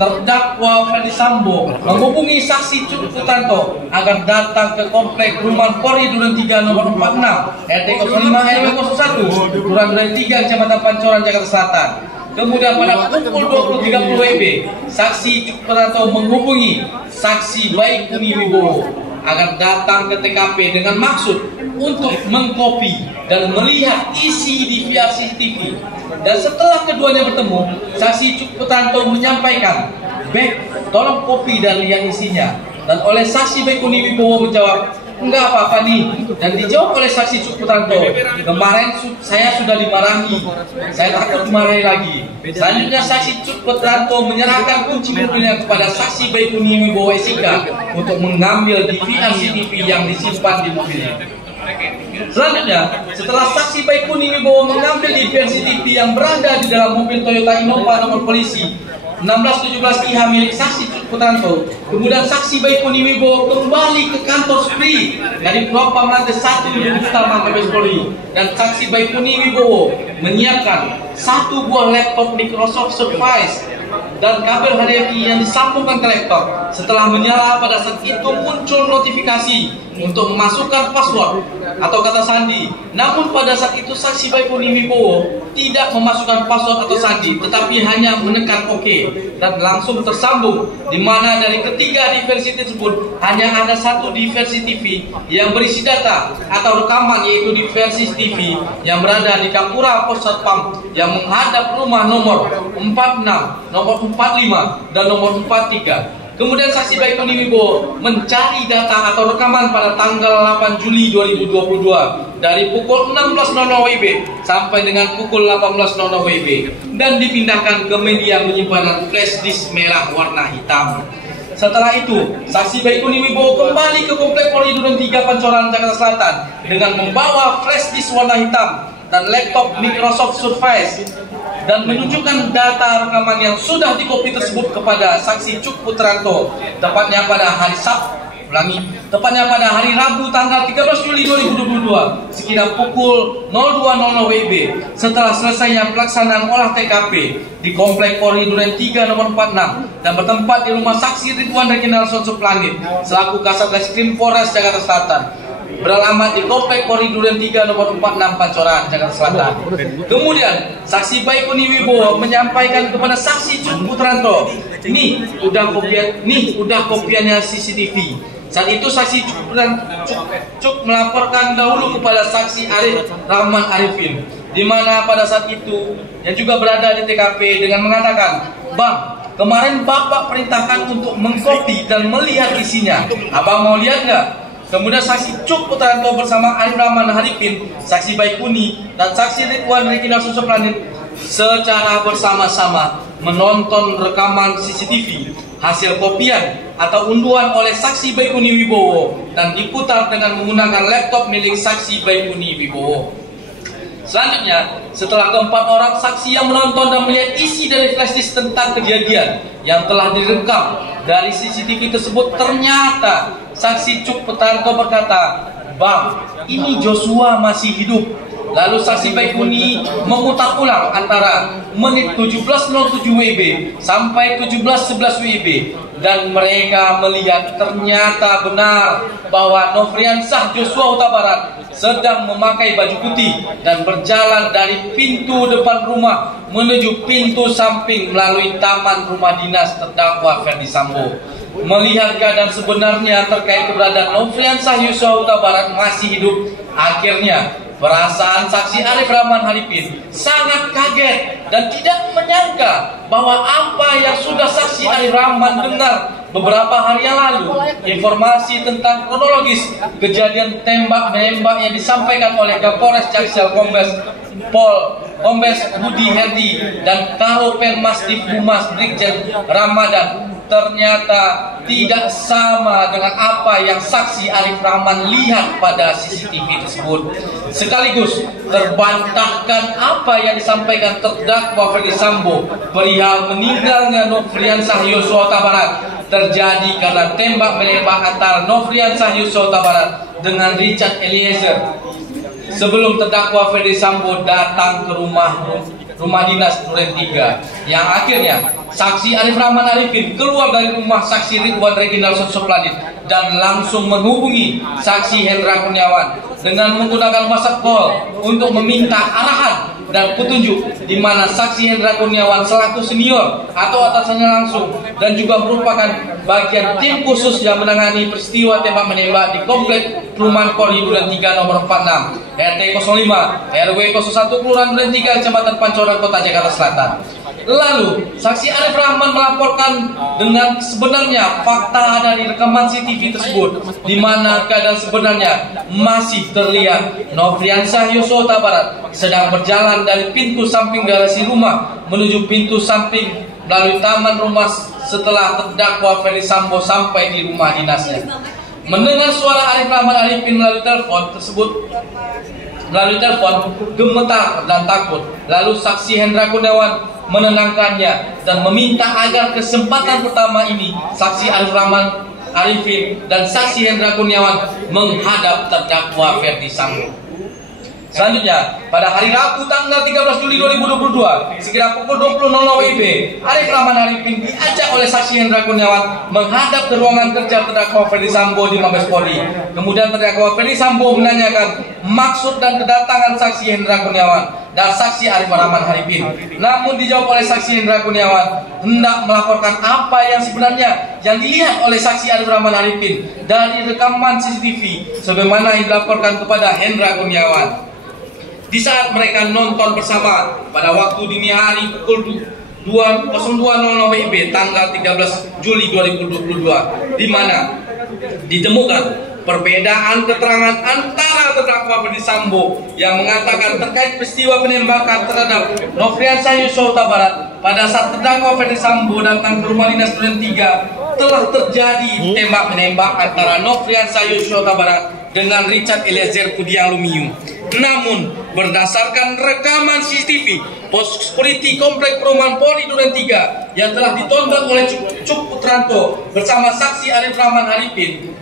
terdakwa Ferdi Sambo menghubungi saksi Cuk Putranto agar datang ke komplek Perumahan Polri Duren 3 nomor 46 RT 05 RW 01, Kelurahan Duren 3, Kecamatan Pancoran, Jakarta Selatan. Kemudian pada pukul 20.30 WIB, saksi Cuk Putranto menghubungi saksi Baikuni Wibowo agar datang ke TKP dengan maksud untuk mengkopi dan melihat isi DVR CCTV. Dan setelah keduanya bertemu, saksi Cuk Putranto menyampaikan, "Bek, tolong kopi dan lihat isinya." Dan oleh saksi Baikuni Wibowo menjawab, "Enggak apa-apa nih." Dan dijawab oleh saksi Cuk Putranto, "Kemarin saya sudah dimarahi, saya takut dimarahi lagi." Selanjutnya saksi Cuk Putranto menyerahkan kunci mobilnya kepada saksi Baikuni Wibowo SIK untuk mengambil DVR CCTV yang disimpan di mobilnya. Selanjutnya, setelah saksi Baikuni Wibowo mengambil DVR CCTV yang berada di dalam mobil Toyota Innova nomor polisi 1617IH milik saksi Cuk Putranto, kemudian saksi Baikuni Wibowo kembali ke kantor SPRI dari Propam lantai 1 Gedung Utama Mabes Polri, dan saksi Baikuni Wibowo menyiapkan satu buah laptop Microsoft Surface dan kabel HDMI yang disambungkan ke laptop. Setelah menyala, pada saat itu muncul notifikasi untuk memasukkan password atau kata sandi. Namun pada saat itu saksi Baikuni Wibowo tidak memasukkan password atau sandi, tetapi hanya menekan OK dan langsung tersambung, di mana dari ketiga diversi tersebut hanya ada satu diversi TV yang berisi data atau rekaman, yaitu diversi TV yang berada di Kapura Pos Satpam yang menghadap rumah nomor 46, nomor 45, dan nomor 43. Kemudian saksi Baikuni Wibowo mencari data atau rekaman pada tanggal 8 Juli 2022 dari pukul 16.00 WIB sampai dengan pukul 18.00 WIB dan dipindahkan ke media penyimpanan flash disk merah warna hitam. Setelah itu, saksi Baikuni Wibowo kembali ke Komplek Polri Duren 3 Pancoran, Jakarta Selatan dengan membawa flash disk warna hitam dan laptop Microsoft Surface dan menunjukkan data rekaman yang sudah dikopi tersebut kepada saksi Cuk Putranto, tepatnya pada hari tepatnya pada hari Rabu tanggal 13 Juli 2022 sekitar pukul 02.00 WIB setelah selesainya pelaksanaan olah TKP di Komplek Polri Duren 3 nomor 46 dan bertempat di rumah saksi Ridwan Reginald Sonsoplanit selaku Kasat Reskrim Polres Jakarta Selatan, beralamat di Komplek Polri Duren 3 nomor 46 Pancoran, Jakarta Selatan. Kemudian saksi Baikuni Wibowo menyampaikan kepada saksi Cuk Putranto, "Nih udah kopiannya CCTV." Saat itu saksi Cuk melaporkan dahulu kepada saksi Arif Rahman Arifin, di mana pada saat itu yang juga berada di TKP dengan mengatakan, "Bang, kemarin Bapak perintahkan untuk mengkopi dan melihat isinya. Abang mau lihat nggak?" Kemudian saksi Cuk Putranto bersama Arif Rahman Arifin, saksi Baikuni, dan saksi Ridwan Reginald Sonsoplanit secara bersama-sama menonton rekaman CCTV hasil kopian atau unduhan oleh saksi Baikuni Wibowo dan diputar dengan menggunakan laptop milik saksi Baikuni Wibowo. Selanjutnya, setelah keempat orang saksi yang menonton dan melihat isi dari flash disk tentang kejadian yang telah direkam dari CCTV tersebut, ternyata saksi Cuk Putranto berkata, "Bang, ini Joshua masih hidup." Lalu saksi Baikuni memutar ulang antara menit 17.07 WIB sampai 17.11 WIB dan mereka melihat ternyata benar bahwa Nofriansah Joshua Huta Barat sedang memakai baju putih dan berjalan dari pintu depan rumah menuju pintu samping melalui taman rumah dinas terdakwa Ferdi Sambo. Melihat keadaan sebenarnya terkait keberadaan Nofriansah Joshua Huta Barat masih hidup, akhirnya perasaan saksi Arif Rahman Arifin sangat kaget dan tidak menyangka bahwa apa yang sudah saksi Arif Rahman dengar beberapa hari yang lalu, informasi tentang kronologis kejadian tembak-menembak yang disampaikan oleh Kapolres Jaksel Kombes Budi Herdi dan Karopenmas Divhumas Brigjen Ramadan ternyata tidak sama dengan apa yang saksi Arif Rahman lihat pada CCTV tersebut. Sekaligus terbantahkan apa yang disampaikan terdakwa Ferdi Sambo perihal meninggalnya Nofriansah Joshua Huta Barat terjadi karena tembak menembak antara Nofriansah Joshua Huta Barat dengan Richard Eliezer sebelum terdakwa Ferdi Sambo datang ke rumah dinas Duren 3, yang akhirnya saksi Arif Rahman Arifin keluar dari rumah saksi Ridwan Reginald Sosopladit dan langsung menghubungi saksi Hendra Kurniawan dengan menggunakan WhatsApp call untuk meminta arahan dan petunjuk, di mana saksi Hendra Kurniawan selaku senior atau atasannya langsung dan juga merupakan bagian tim khusus yang menangani peristiwa tembak menembak di komplek perumahan Polri Duren 3 nomor 46 RT 05 RW 01 Kelurahan Duren 3 Kecamatan Pancoran Kota Jakarta Selatan. Lalu saksi Arif Rahman melaporkan dengan sebenarnya fakta dari rekaman CCTV tersebut, di mana keadaan sebenarnya masih terlihat Nofriansah Joshua Huta Barat sedang berjalan dari pintu samping garasi rumah menuju pintu samping melalui taman rumah setelah terdakwa Ferdi Sambo sampai di rumah dinasnya. Mendengar suara Arif Rahman Arifin melalui telepon gemetar dan takut. Lalu saksi Hendra Kurniawan menenangkannya dan meminta agar kesempatan pertama ini saksi Arif Rahman Arifin dan saksi Hendra Kurniawan menghadap terdakwa Ferdi Sambo. Selanjutnya, pada hari Rabu tanggal 13 Juli 2022, sekira pukul 20.00 WIB, Arif Rahman Arifin diajak oleh saksi Hendra Kurniawan menghadap ke ruangan kerja terdakwa Ferdi Sambo di Mabes Polri. Kemudian terdakwa Ferdi Sambo menanyakan maksud dan kedatangan saksi Hendra Kurniawan dan saksi Arif Rahman Arifin. Namun dijawab oleh saksi Hendra Kurniawan hendak melaporkan apa yang sebenarnya yang dilihat oleh saksi Arif Rahman Arifin dari rekaman CCTV sebagaimana yang dilaporkan kepada Hendra Kurniawan. Di saat mereka nonton bersama pada waktu dini hari pukul 02.00 WIB tanggal 13 Juli 2022, di mana ditemukan perbedaan keterangan antara terdakwa Ferdi Sambo yang mengatakan terkait peristiwa penembakan terhadap Nofriansah Joshua Huta Barat pada saat terdakwa Ferdi Sambo datang ke rumah dinas Duren 3 telah terjadi tembak menembak antara Nofriansah Joshua Huta Barat dengan Richard Eliezer Pudiang Lumiu. Namun berdasarkan rekaman CCTV pos security komplek perumahan Polri Duren 3 yang telah ditonton oleh Cuk Putranto bersama saksi Arif Rahman Arifin,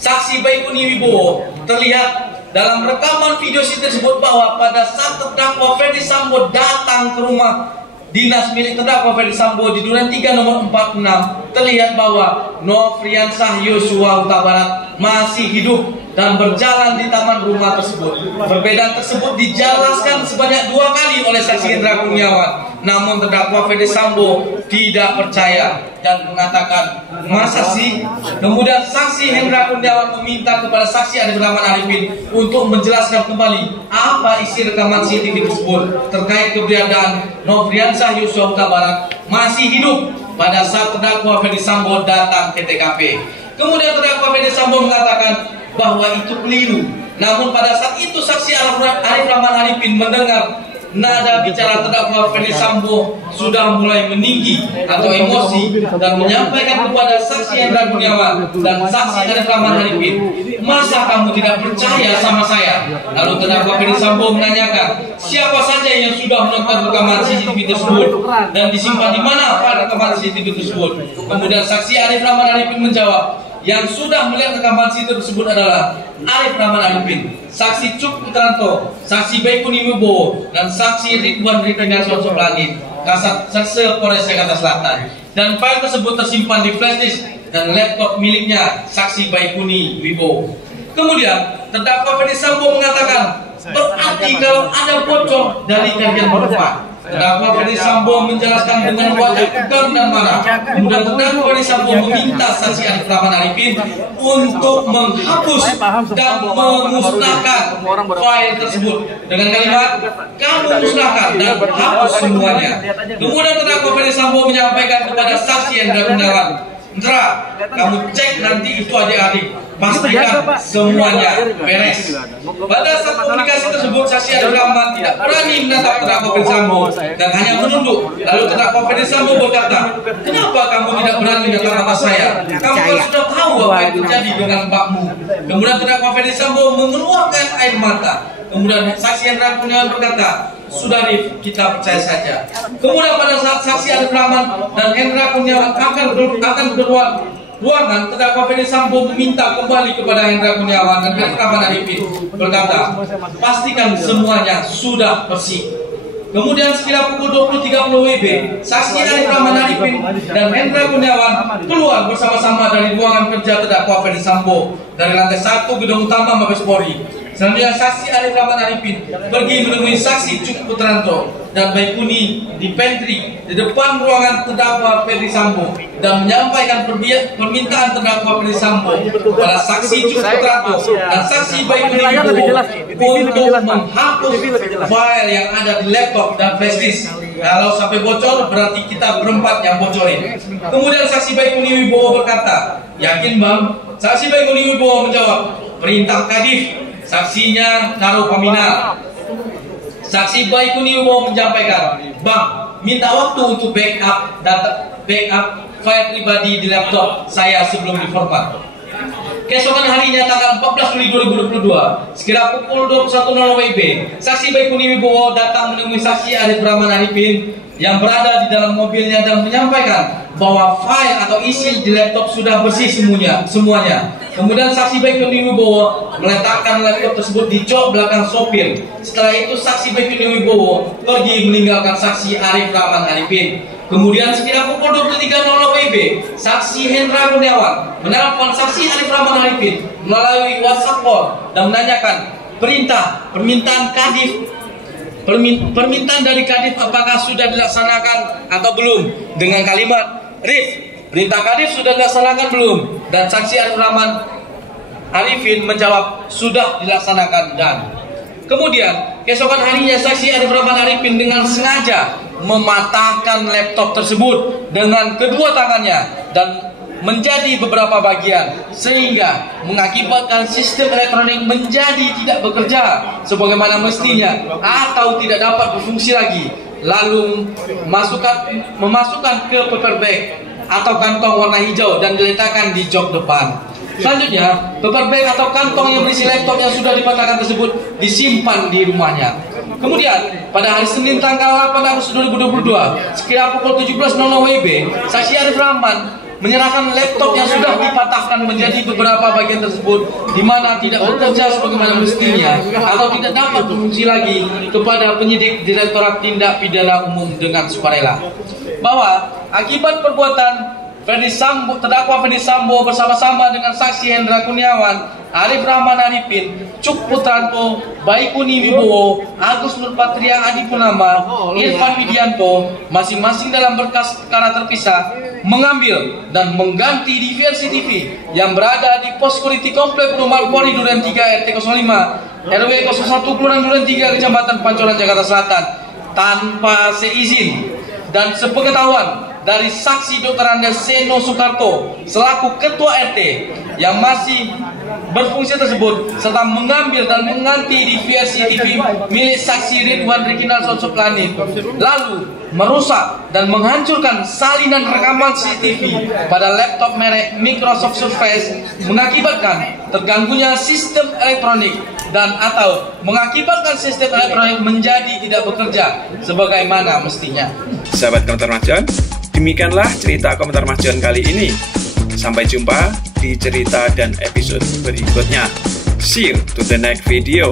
saksi Baikuni Wibowo, terlihat dalam rekaman video tersebut bahwa pada saat terdakwa Ferdi Sambo datang ke rumah dinas milik terdakwa Ferdi Sambo di Duren 3 nomor 46, terlihat bahwa Nofriansah Joshua Huta Barat masih hidup dan berjalan di taman rumah tersebut. Perbedaan tersebut dijelaskan sebanyak 2 kali oleh saksi Hendra Kurniawan. Namun terdakwa Ferdi Sambo tidak percaya dan mengatakan, masa sih? Kemudian saksi Hendra Kurniawan meminta kepada saksi Arif Rahman Arifin untuk menjelaskan kembali apa isi rekaman CCTV tersebut terkait keberadaan Nofriansah Joshua Huta Barat masih hidup pada saat terdakwa Ferdi Sambo datang ke TKP. Kemudian terdakwa Ferdi Sambo mengatakan bahwa itu keliru. Namun pada saat itu saksi Arif Rahman Arifin mendengar nada bicara terdakwa Ferdi Sambo sudah mulai meninggi atau emosi dan menyampaikan kepada saksi Hendra Kurniawan dan saksi Arif Rahman Arifin, masa kamu tidak percaya sama saya? Lalu terdakwa Ferdi Sambo menanyakan siapa saja yang sudah menonton rekaman CCTV tersebut dan disimpan di mana rekaman CCTV tersebut. Kemudian saksi Arif Rahman Arifin menjawab, yang sudah melihat rekaman CCTV tersebut adalah Arif Rahman Arifin, saksi Cuk Putranto, saksi Baikuni Wibowo, dan saksi Ridwan Reginald Sosopladit. Kasat Serse Polres Jakarta Selatan, dan file tersebut tersimpan di flash disk dan laptop miliknya saksi Baikuni Wibowo. Kemudian terdakwa Ferdi Sambo mengatakan, berarti kalau ada bocor dari kalian berempat. Terdakwa Ferdi Sambo menjelaskan dengan wajah tegang dan marah. Kemudian terdakwa Ferdi Sambo meminta saksi Arif Rahman Arifin untuk menghapus dan memusnahkan file tersebut dengan kalimat, kamu musnahkan dan hapus semuanya. Kemudian terdakwa Ferdi Sambo menyampaikan kepada saksi Hendra Gunawan, Hendra, kamu cek nanti itu adik-adik, pastikan semuanya beres. Pada saat komunikasi tersebut, saksi Arif Rahman tidak berani menatap terdakwa Ferdi Sambo dan hanya menunduk. Lalu terdakwa Ferdi Sambo berkata, kenapa kamu tidak berani menatap mata saya? Kamu kan sudah tahu apa yang terjadi dengan mbakmu. Kemudian terdakwa Ferdi Sambo mengeluarkan air mata. Kemudian saksi Hendra Gunawan berkata, sudah Rif, kita percaya saja. Kemudian pada saat saksi Arif Rahman dan Hendra Gunawan akan keluar ruangan, terdakwa Ferdi Sambo meminta kembali kepada Hendra Gunawan dan Arif Rahman Arifin, berkata, pastikan semuanya sudah bersih. Kemudian sekitar pukul 20.30 WIB, saksi Arif Rahman Arifin dan Hendra Gunawan keluar bersama-sama dari ruangan kerja terdakwa Ferdi Sambo dari lantai 1 gedung utama Mabes Polri. Selanjutnya saksi Arif Rahman Arifin pergi menemui saksi Cuk Putranto dan Baikuni di pantry di depan ruangan terdakwa Ferdi Sambo dan menyampaikan permintaan terdakwa Ferdi Sambo kepada saksi Cuk Putranto dan saksi Baikuni untuk menghapus file yang ada di laptop dan flash disk. Kalau sampai bocor berarti kita berempat yang bocorin. Kemudian saksi Baikuni Wibowo berkata, yakin bang? Saksi Baikuni Wibowo menjawab, perintah Kadif. Saksinya Karo Paminal. Saksi Baikuni Wibowo menyampaikan, bang, minta waktu untuk backup file pribadi di laptop saya sebelum diformat. Keesokan harinya tanggal 14 Juli 2022, sekira pukul 21.00 WIB, saksi Baikuni Wibowo datang menemui saksi Arif Rahman Arifin yang berada di dalam mobilnya dan menyampaikan bahwa file atau isi di laptop sudah bersih semuanya. Kemudian saksi Baikuni Wibowo meletakkan laptop tersebut di jok belakang sopir. Setelah itu saksi Baikuni Wibowo pergi meninggalkan saksi Arif Rahman Arifin. Kemudian sekira pukul 23.00 WIB, saksi Hendra Gunawan menelpon saksi Arif Rahman Arifin melalui WhatsApp call dan menanyakan permintaan dari Kadif apakah sudah dilaksanakan atau belum, dengan kalimat, Rif, perintah Kadif sudah dilaksanakan belum? Dan saksi Arif Rahman Arifin menjawab sudah dilaksanakan. Dan kemudian keesokan harinya saksi Arif Rahman Arifin dengan sengaja mematahkan laptop tersebut dengan kedua tangannya dan menjadi beberapa bagian sehingga mengakibatkan sistem elektronik menjadi tidak bekerja sebagaimana mestinya atau tidak dapat berfungsi lagi. Lalu memasukkan ke paper bag atau kantong warna hijau dan diletakkan di jok depan. Selanjutnya, paper bag atau kantong yang berisi laptop yang sudah dipatahkan tersebut disimpan di rumahnya. Kemudian, pada hari Senin tanggal 8 Agustus 2022, sekira pukul 17.00 WIB, saksi Arif Rahman menyerahkan laptop yang sudah dipatahkan menjadi beberapa bagian tersebut di mana tidak bekerja sebagaimana mestinya atau tidak dapat berfungsi lagi kepada penyidik Direktorat Tindak Pidana Umum dengan sukarela. Bahwa akibat perbuatan terdakwa Ferdi Sambo bersama-sama dengan saksi Hendra Gunawan, Arif Rahman Arifin, Cuk Putranto, Baikuni Wibowo, Agus Nurpatria Adipurnama, Irfan Widianto, masing-masing dalam berkas perkara terpisah, mengambil dan mengganti di versi TV yang berada di pos security komplek Perumahan Polri Duren 3 RT 05 RW 01 Kelurahan Duren 3 Kecamatan Pancoran Jakarta Selatan tanpa seizin dan sepengetahuan dari saksi Dr. Andes Seno Soekarto selaku ketua RT yang masih berfungsi tersebut serta mengambil dan mengganti di versi TV milik saksi Ridwan Rikinal Sosoplani, lalu merusak dan menghancurkan salinan rekaman CCTV pada laptop merek Microsoft Surface, mengakibatkan terganggunya sistem elektronik dan atau mengakibatkan sistem elektronik menjadi tidak bekerja sebagaimana mestinya. Sahabat Komentar Mas John, demikianlah cerita Komentar Mas John kali ini. Sampai jumpa di cerita dan episode berikutnya. See you to the next video.